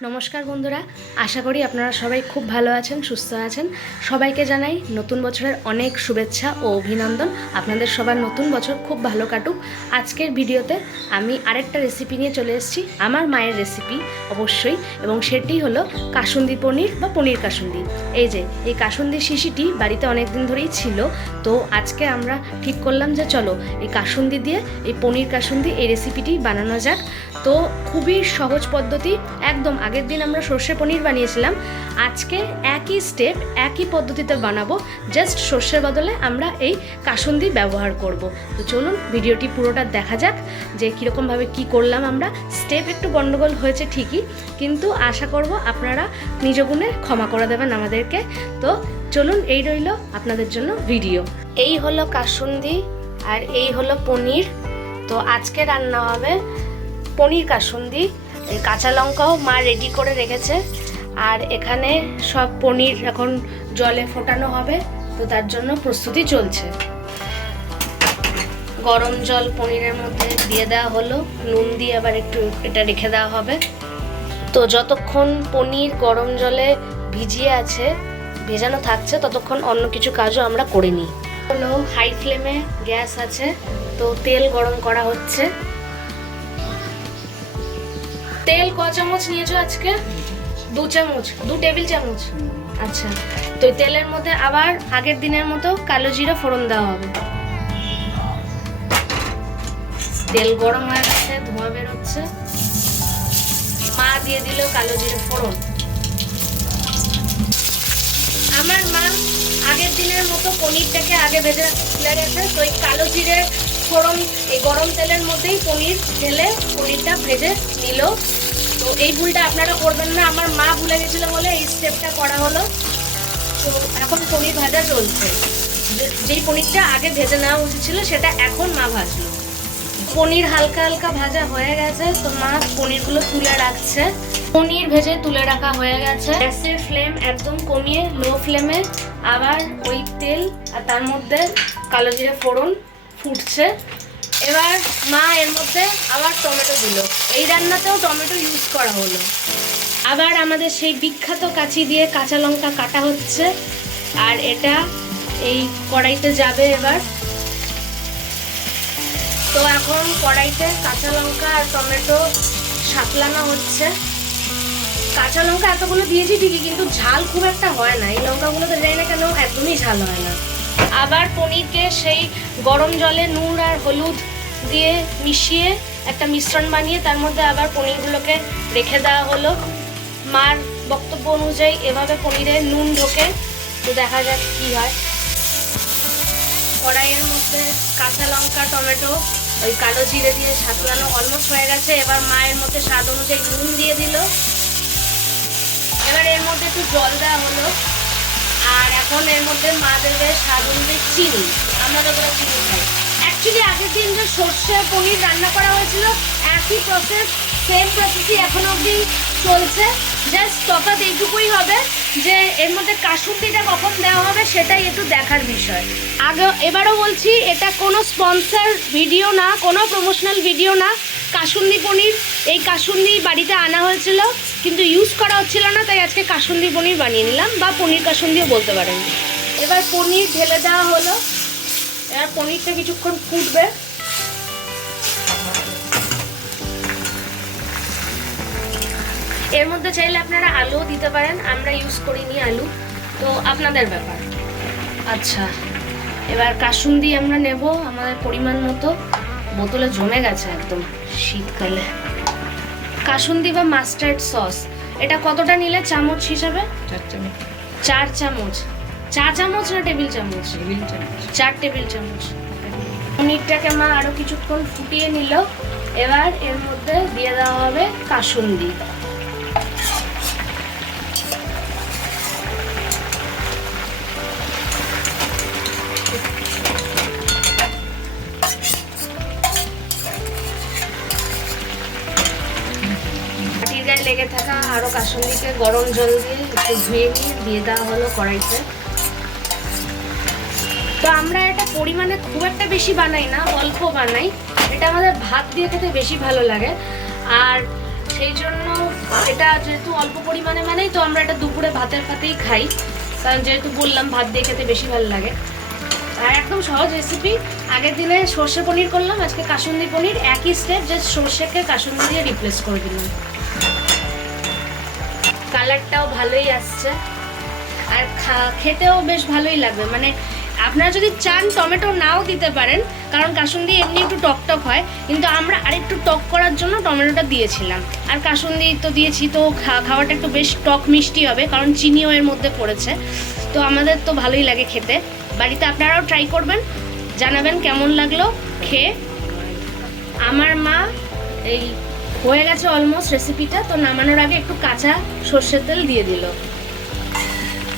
নমস্কার বন্ধুরা, আশা করি আপনারা সবাই খুব ভালো আছেন, সুস্থ আছেন। সবাইকে জানাই নতুন বছরের অনেক শুভেচ্ছা ও অভিনন্দন। আপনাদের সবার নতুন বছর খুব ভালো কাটুক। আজকের ভিডিওতে আমি আরেকটা রেসিপি নিয়ে চলে এসেছি, আমার মায়ের রেসিপি অবশ্যই, এবং সেটি হলো কাসুন্দি পনির বা পনির কাসুন্দি। এই যে, এই কাসুন্দি শিশিটি বাড়িতে অনেক দিন ধরেই ছিল, তো আজকে আমরা ঠিক করলাম যে চলো, এই কাসুন্দি দিয়ে এই পনির কাসুন্দি এই রেসিপিটি বানানো যাক। তো খুবই সহজ পদ্ধতি, একদম আগের দিন আমরা সর্ষে পনির বানিয়েছিলাম। আজকে একই স্টেপ একই পদ্ধতিতে বানাবো। জাস্ট সর্ষের বদলে আমরা এই কাসুন্দি ব্যবহার করব। তো চলুন, ভিডিওটি পুরোটা দেখা যাক যে কীরকমভাবে কি করলাম আমরা। স্টেপ একটু গণ্ডগোল হয়েছে ঠিকই, কিন্তু আশা করব আপনারা নিজ গুণে ক্ষমা করে দেবেন আমাদেরকে। তো চলুন, এই রইল আপনাদের জন্য ভিডিও। এই হলো কাসুন্দি আর এই হলো পনির। তো আজকে রান্না হবে পনির কাসুন্দি। কাঁচা লঙ্কাও মা রেডি করে রেখেছে। আর এখানে সব পনির এখন জলে ফোটানো হবে, তো তার জন্য প্রস্তুতি চলছে। গরম জল পনিরের মধ্যে দিয়ে দেওয়া হলো, নুন দিয়ে আবার একটু এটা রেখে দেওয়া হবে। তো যতক্ষণ পনির গরম জলে ভিজিয়ে আছে, ভেজানো থাকছে, ততক্ষণ অন্য কিছু কাজও আমরা করে নিই। হলো হাই ফ্লেমে গ্যাস আছে, তো তেল গরম করা হচ্ছে। তেল ক চামচ নিয়েছো আজকে? দু চামচ, দু টেবিল চামচ? আচ্ছা তো তেলের মধ্যে আবার আগের দিনের মতো কালো জিরা ফোড়ন দেওয়া হবে। তেল গরম হয়ে গেছে, ধোঁয়া বেরোচ্ছে। মা দিয়ে দিল কালো জিরে ফোড়ন। আমার মা আগের দিনের মতো পনিরটাকে আগে ভেজে তুলে গেছে তো এই কালো জিরে ফোড়ন, এই গরম তেলের মধ্যেই পনির ঢেলে পনিরটা ভেজে নিল তো এই ভুলটা আপনারা করবেন না। আমার মা ভুলে গেছিল বলে এই স্টেপটা করা হলো। তো এখন পনির ভাজা চলছে। যেই পনিরটা আগে ভেজে নেওয়া উচিত ছিল, সেটা এখন মা ভাজলো। পনির হালকা হালকা ভাজা হয়ে গেছে। তো মা পনিরগুলো তুলে রাখছে। পনির ভেজে তুলে রাখা হয়ে গেছে। গ্যাসের ফ্লেম একদম কমিয়ে লো ফ্লেমে আবার ওই তেল আর তার মধ্যে কালো জিরে ফোড়ন ফুটছে। এবার মা এর মধ্যে আবার টমেটো দিল। এই রান্নাতেও টমেটো ইউজ করা হলো। আবার আমাদের সেই বিখ্যাত কাঁচি দিয়ে কাঁচা লঙ্কা কাটা হচ্ছে। আর এটা এই কড়াইতে যাবে এবার। তো এখন কড়াইতে কাঁচা লঙ্কা আর টমেটো সাতলানো হচ্ছে। কাঁচা লঙ্কা এতগুলো দিয়েছি ঠিকই, কিন্তু ঝাল খুব একটা হয় না। এই লঙ্কাগুলো তো জানি না কেন, একদমই ঝাল হয় না। আবার পনিরকে সেই গরম জলে নুন আর হলুদ দিয়ে মিশিয়ে একটা মিশ্রণ বানিয়ে তার মধ্যে আবার পনিরগুলোকে রেখে দেওয়া হলো। মার বক্তব্য অনুযায়ী এভাবে পনিরে নুন ঢোকে, তো দেখা যাক কি হয়। কড়াইয়ের মধ্যে কাঁচা লঙ্কা, টমেটো, ওই কালো জিরে দিয়ে সাতলানো অলমোস্ট হয়ে গেছে। এবার মায়ের মধ্যে স্বাদ অনুযায়ী নুন দিয়ে দিল। এবার এর মধ্যে একটু জল দেওয়া হলো। আর এখন এর মধ্যে মা দেবে স্বাদ অনুযায়ী চিনি, আমরা যতটা চিনি খাই। অ্যাকচুয়ালি আগের দিন যে সর্ষে পনির রান্না করা হয়েছিল একই প্রসেস সেম প্রসেসই এখনও অবধি চলছে। জাস্ট তফাৎ এইটুকুই হবে যে, এর মধ্যে কাসুন্দিটা কখন দেওয়া হবে সেটাই একটু দেখার বিষয়। আগে এবারও বলছি, এটা কোনো স্পন্সার ভিডিও না, কোনো প্রমোশনাল ভিডিও না। কাসুন্দি পনির, এই কাসুন্দি বাড়িতে আনা হয়েছিল, কিন্তু ইউজ করা হচ্ছিল না, তাই আজকে কাসুন্দি পনির বানিয়ে নিলাম, বা পনির কাসুন্দিও বলতে পারেন। এবার পনির ঢেলে দেওয়া হলো, এবার পনিরটা কিছুক্ষণ ফুটবে। এর মধ্যে চাইলে আপনারা আলুও দিতে পারেন। আমরা ইউজ করিনি আলু। তো আপনাদের ব্যাপার। আচ্ছা এবার কাসুন্দি আমরা নেব আমাদের পরিমাণ মতো। বোতলে জমে গেছে একদম শীতকালে। কাসুন্দি বা মাস্টার্ড সস এটা কতটা নিলে চামচ হিসাবে? চার চামচ। চার চামচ। চা চামচ না টেবিল চামচ? টেবিল চামচ। চার টেবিল চামচ। পনিরটাকে মা আরও কিছুক্ষণ ফুটিয়ে নিল। এবার এর মধ্যে দিয়ে দেওয়া হবে কাসুন্দি। লেগে থাকা আরও কাসুন্দিকে গরম জল দিয়ে একটু ধুয়ে নিয়ে দিয়ে দেওয়া হলো কড়াইতে। তো আমরা এটা পরিমাণে খুব একটা বেশি বানাই না, অল্প বানাই। এটা আমাদের ভাত দিয়ে খেতে বেশি ভালো লাগে। আর সেই জন্য এটা যেহেতু অল্প পরিমাণে মানেই তো আমরা এটা দুপুরে ভাতের পাতেই খাই। কারণ যেহেতু বললাম, ভাত দিয়ে খেতে বেশি ভালো লাগে। আর একদম সহজ রেসিপি আগের দিনে সর্ষে পনির করলাম, আজকে কাসুন্দি পনির। একই স্টেপ যে সর্ষেকে কাসুন্দি দিয়ে রিপ্লেস করে দিলাম। কালারটাও ভালোই আসছে। আর খেতেও বেশ ভালোই লাগবে। মানে আপনারা যদি চান টমেটো নাও দিতে পারেন, কারণ কাসুন্দি এমনি একটু টক টক হয়, কিন্তু আমরা আরেকটু টক করার জন্য টমেটোটা দিয়েছিলাম। আর কাসুন্দি তো দিয়েছি, তো খাওয়াটা একটু বেশ টক মিষ্টি হবে, কারণ চিনিও এর মধ্যে পড়েছে। তো আমাদের তো ভালোই লাগে খেতে। বাড়িতে আপনারাও ট্রাই করবেন, জানাবেন কেমন লাগল, খেয়ে। আমার মা এই হয়ে গেছে অলমোস্ট রেসিপিটা তো নামানোর আগে একটু কাঁচা সর্ষের তেল দিয়ে দিল।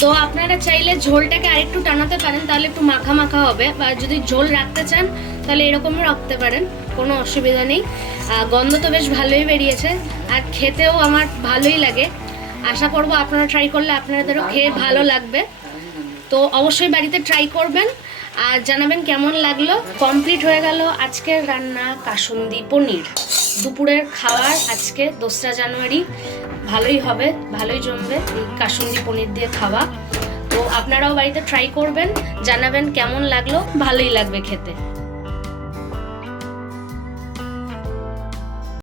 তো আপনারা চাইলে ঝোলটাকে আরেকটু টানাতে পারেন, তাহলে একটু মাখা মাখা হবে। বা যদি ঝোল রাখতে চান, তাহলে এরকমও রাখতে পারেন, কোনো অসুবিধা নেই। গন্ধ তো বেশ ভালোই বেরিয়েছে, আর খেতেও আমার ভালোই লাগে। আশা করব আপনারা ট্রাই করলে আপনাদেরও খেয়ে ভালো লাগবে। তো অবশ্যই বাড়িতে ট্রাই করবেন। আর জানাবেন কেমন লাগল? কমপ্লিট হয়ে গেল আজকের রান্না কাসুন্দি পনির। দুপুরের খাওয়ার আজকে দোসরা জানুয়ারি। ভালোই হবে, ভালোই জমবে এই কাসুন্দি পনির দিয়ে খাওয়া। তো আপনারাও বাড়িতে ট্রাই করবেন, জানাবেন কেমন লাগল, ভালোই লাগবে খেতে।